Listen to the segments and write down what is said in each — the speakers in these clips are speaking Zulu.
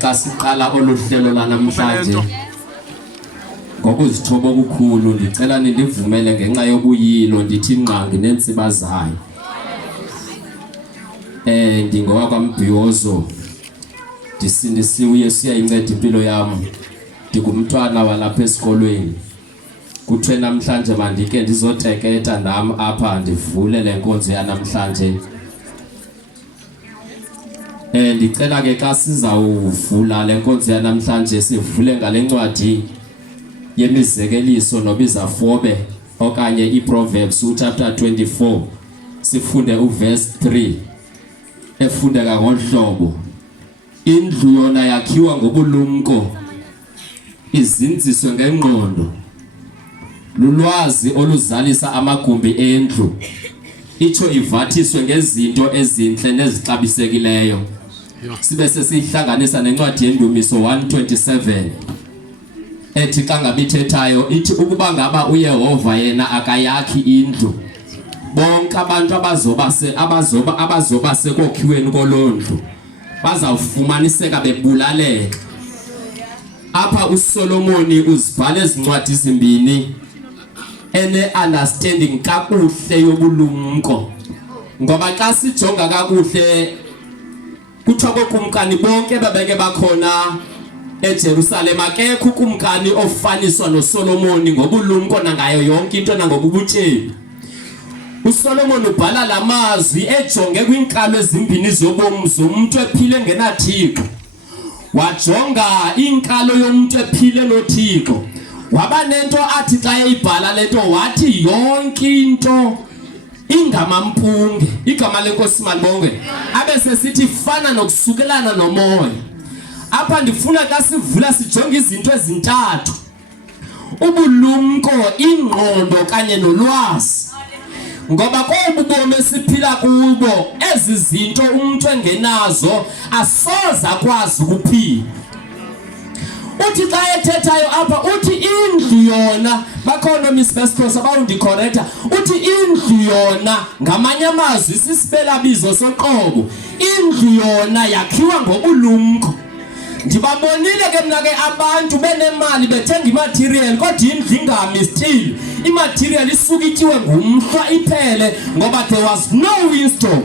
Xa siqala oluhlelo lanamhlanje ngokuzithoba okukhulu ndicela nindivumele ngenxa yobuyilo ndithi ngqangi nentsiba zayo. Ndingowakwa Mbhiyozo, ndisindisiwe uYesu uyayinceda impilo yam, ndingumntwana walapha esikolweni. Kuthiwe namhlanje mandike ndizoteketa nam apha ndivule le nkonzo yanamhlanje. Ndicela ke xa sizawuvula le nkonzo yanamhlanje sivule ngale ncwadi yemizekeliso nobizafobe okanye iProverbs chapter 24 sifunde uverse 3 efundeka ngohlobo. Indlu yona yakhiwa ngobulumko, izinziswe ngengqondo, lulwazi oluzalisa amagumbi endlu, itsho ivathiswe ngezinto ezinhle nezixabisekileyo. Sibe sesihlanganisa nencwadi yendumiso 1:27 ethi xa ngabithethayo ithi ukuba ngaba uYehova yena akayakhi indlu, bonke abantu abazoba sekokhiweni kolondlu bazawufumaniseka bebulaleka. Apha uSolomoni uzibhala ezincwadi zimbini ene-understanding kakuhle yobulumko, ngoba xa sijonga kakuhle kuthiwa kokumkani bonke babeke bakhona eJerusalem akekho ukumkani ofaniswa noSolomoni ngobulumko nangayo yonke into nangobubutyebi. uSolomoni ubhala lamazwi ejonge kwinkalo ezimbini zobomi zomuntu ephile ngenathixo, wajonga inkalo yomuntu ephile noThixo, waba nento athi xa eyibhala lento wathi yonke into ingamampunge. Igama lenkosi malibonge. Abe sesithi fana nokusukelana nomoya. Apha ndifuna xa sivula sijonge izinto ezintathu: ubulumko, ingqondo kanye nolwazi. Ngoba kobubomi esiphila kubo ezi zinto umuntu engenazo asoze akwazi ukuphila. Uthi xa ethethayo apha uthi indlu yona, bakhona Miss Vescosa bawundicorrecta, uthi indlu yona ngamanye amazwi sisibelabizo soqobo. Indlu yona yakhiwa ngobulumko. Ndibabonile ke mna ke abantu benemali bethenga imaterial kodwa indlu ingami still. Imaterial isuka ityiwe ngumhlwa iphele ngoba there was no windstorm.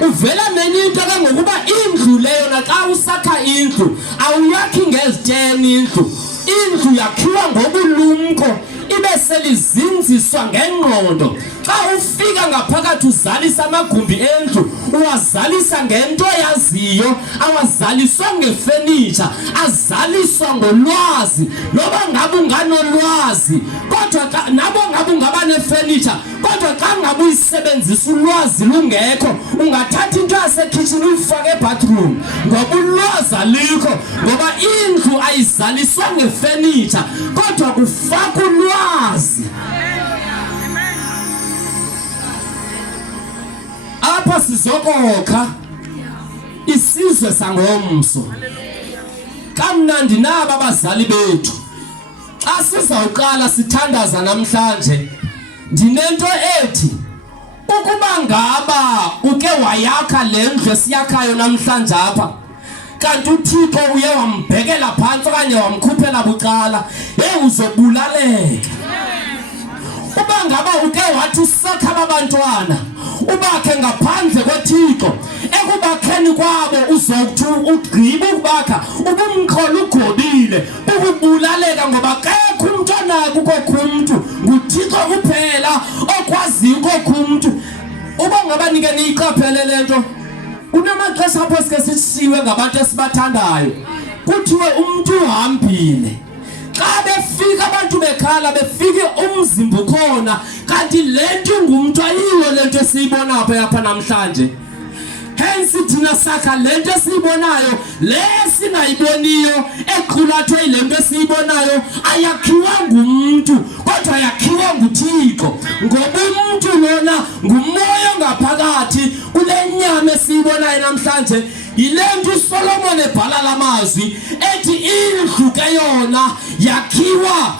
Uvela nenye into ke ngokuba indlu leyo naxa usakha indlu awuyakhi ngeziteni indlu. Indlu yakhiwa ngobulumko ibe selizinziswa ngengqondo. Xa ufika ngaphakathi uzalisa amagumbi endlu, uwazalisa ngento yaziyo, awazaliswa ngefurniture, azaliswa ngolwazi. Loba ngabe unganolwazi kodwa nabo ngabe ungaba nefurniture kodwa xa ngabe uyisebenzisa ulwazi lungekho ungathatha into yasekitchen uyifake ebathroom ngoba ulwazi alikho, ngoba indlu ayizaliswa ngefurniture kodwa kufaka ulwazi. Apha sizokokha isizwe sangomso. Kamnandi naba abazali bethu. Xa sizawuqala sithandaza namhlanje ndinento ethi ukuba ngaba uke wayakha lendlu esiyakhayo namhlanje apha kanti uThixo uye wambhekela phansi okanye wamkhuphela bucala, uzobulaleka. Uba ngaba uke wathi usakha abantwana ubakhe ngaphandle kweThixo, ekubakheni kwabo uzokuthi ugqibe ukubakha ubumkholo ugobile ukubulaleka, ngoba akekho umuntu onako ukokha umuntu, nguThixo kuphela okwaziyo ukokha umuntu. Uba ngaba nike niyiqaphele lento, kunamaxesha apho sike sisiwe ngabantu esibathandayo kuthiwe umuntu uhambile. Xa befika abantu bekhala befika umzimba ukhona kanti lento ngumuntu ayiyo lento esiyibona apha namhlanje. Hence thina sakha lento esiyibonayo lesingayiboniyo eqhulathwe ilento esiyibonayo ayakhiwa ngumuntu kodwa yakhiwa nguThixo ngoba umuntu lona ngumoya ngaphakathi kule nyama esiyibonayo namhlanje. Yilento uSolomon ebhala lamazwi ethi indlu kayona yakhiwa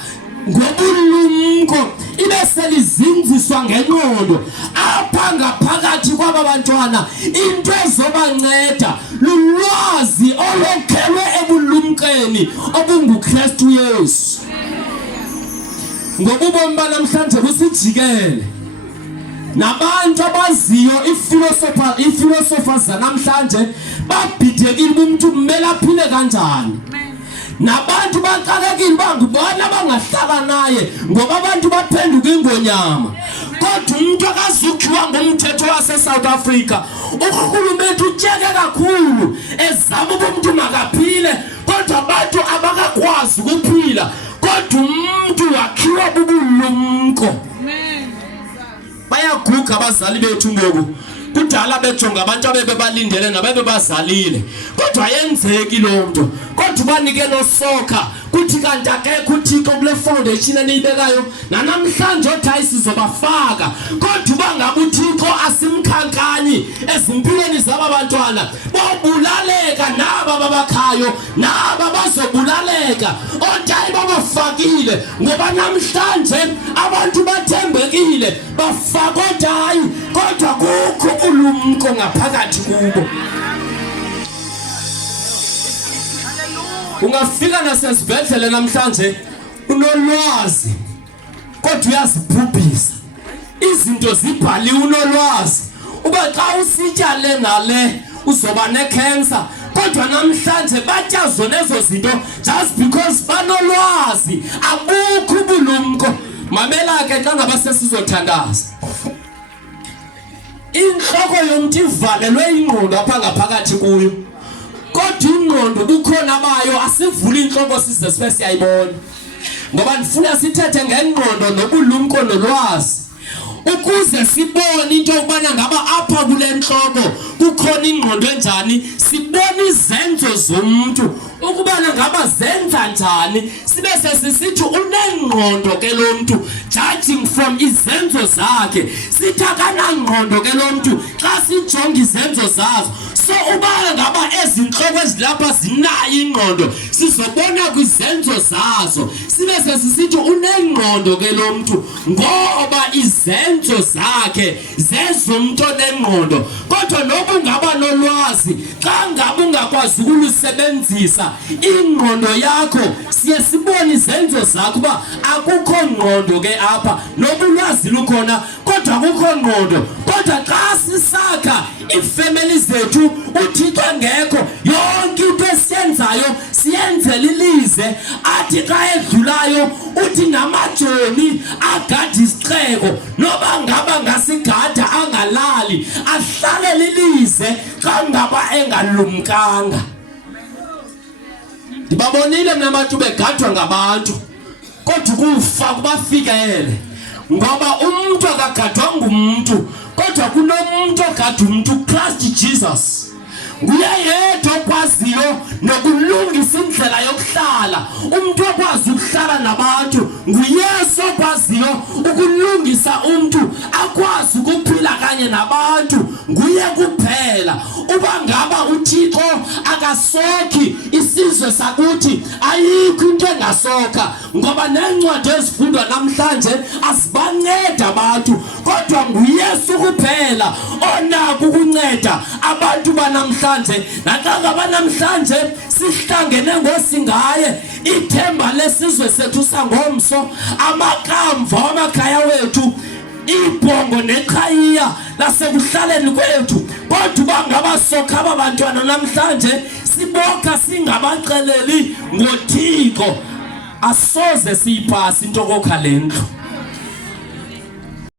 ngobulumko ibese lizinziswa ngengqondo apha ngaphakathi kwaba bantwana. Into ezobanceda lulwazi olokhelwe ebulumkeni obunguKristu Yesu. Ngoba ubomi banamhlanje busijikele nabantu abaziyo ifilosophers zanamhlanje babhidekile umuntu kumele aphile kanjani. Nabantu baqalekile bangubona bangahlala naye ngoba abantu baphenduka ingonyama. Kodwa umuntu akazukhiwa ngomthetho wase-South Africa urhulumente utsheke kakhulu ezama umuntu makaphile kodwa abantu abakakwazi ukuphila kodwa umuntu wakhiwa bubulumko. Bayaguga abazali bethu ngoku kudala bejonga abantu abebebalindele nabebebazalile kodwa yenzeki lonto kodwa banike nosoka kuthi kanti akekho uThixo kule foundation eniyibekayo nanamhlanje othi sizobafaka kodwa bangabe uThixo asimkhankanyi ezimpilweni zaba bantwana bobulaleka naba babakhayo naba bazobulaleka othi babafakile ngoba namhlanje abantu bathembekile bafaka othi kodwa kukho ulumko ngaphakathi kubo. Ungafika nasesibhedlela namhlanje unolwazi kodwa uyazibhubhisa izinto zibhaliwe unolwazi uba xa usitya le nale uzoba necancer kodwa namhlanje batya zona ezo zinto just because banolwazi abukho ubulumko. Mamela ke xa ngaba sesizothandaza inhloko yomuntu ivalelwe ingqondo apha ngaphakathi kuyo kodwa ingqondo kukhona bayo asivule inhloko size sibe siyayibona ngoba ndifuna sithethe ngengqondo nobulumko nolwazi ukuze sibone into ubana ngaba apha kule nhloko kukhona ingqondo enjani sibone izenzo zomuntu ukubana ngaba zenza njani sibe sesithi unengqondo ke lo muntu judging from izenzo zakhe sithakana ngqondo ke lo muntu xa sijonga izenzo zazo. So ubala ngaba ezinhloko ezilapha zinayo ingqondo sizobona kwizenzo zazo sibe sesithi unengqondo ke lo muntu ngoba izenzo zakhe zezomuntu onengqondo kodwa noba ungaba nolwazi xa ngabe ungakwazi ukulusebenzisa ingqondo yakho siye sibone izenzo zakho ba akukho ngqondo ke apha noba ulwazi lukhona kodwa akukho ngqondo kodwa xa sisakha ifamily zethu uThixo ngekho yonke into esiyenzayo siyenzela ilize athi xa edlulayo uthi namajoni agada isixeko noba ngaba ngasigada angalali ahlale lilize xa ngaba engalumkanga. Ndibabonile mina abantu begadwa ngabantu kodwa kufa kubafikele ngoba umuntu akagadwa ngumuntu kodwa kunomuntu ogada umuntu Christ Jesus. Nguye yedwa okwaziyo nokulungisa indlela yokuhlala umuntu okwazi ukuhlala nabantu nguYesu okwaziyo ukulungisa umuntu akwazi ukuphila kanye nabantu nguye kuphela. Uba ngaba uThixo akasokhi isizwe sakuthi ayikho into engasoka ngoba nencwadi ezifundwa namhlanje asibanceda abantu kodwa nguYesu kuphela onako ukunceda abantu banamhlanje. Naxa ngaba namhlanje sihlangene ngosingaye ithemba lesizwe sethu sangomso amakamva amakhaya wethu ibhongo neqhayiya lasekuhlaleni kwethu kodwa bangabasokha abantwana namhlanje sibokha singabaxeleli ngoThixo asoze siyiphasi into kokha lendlu.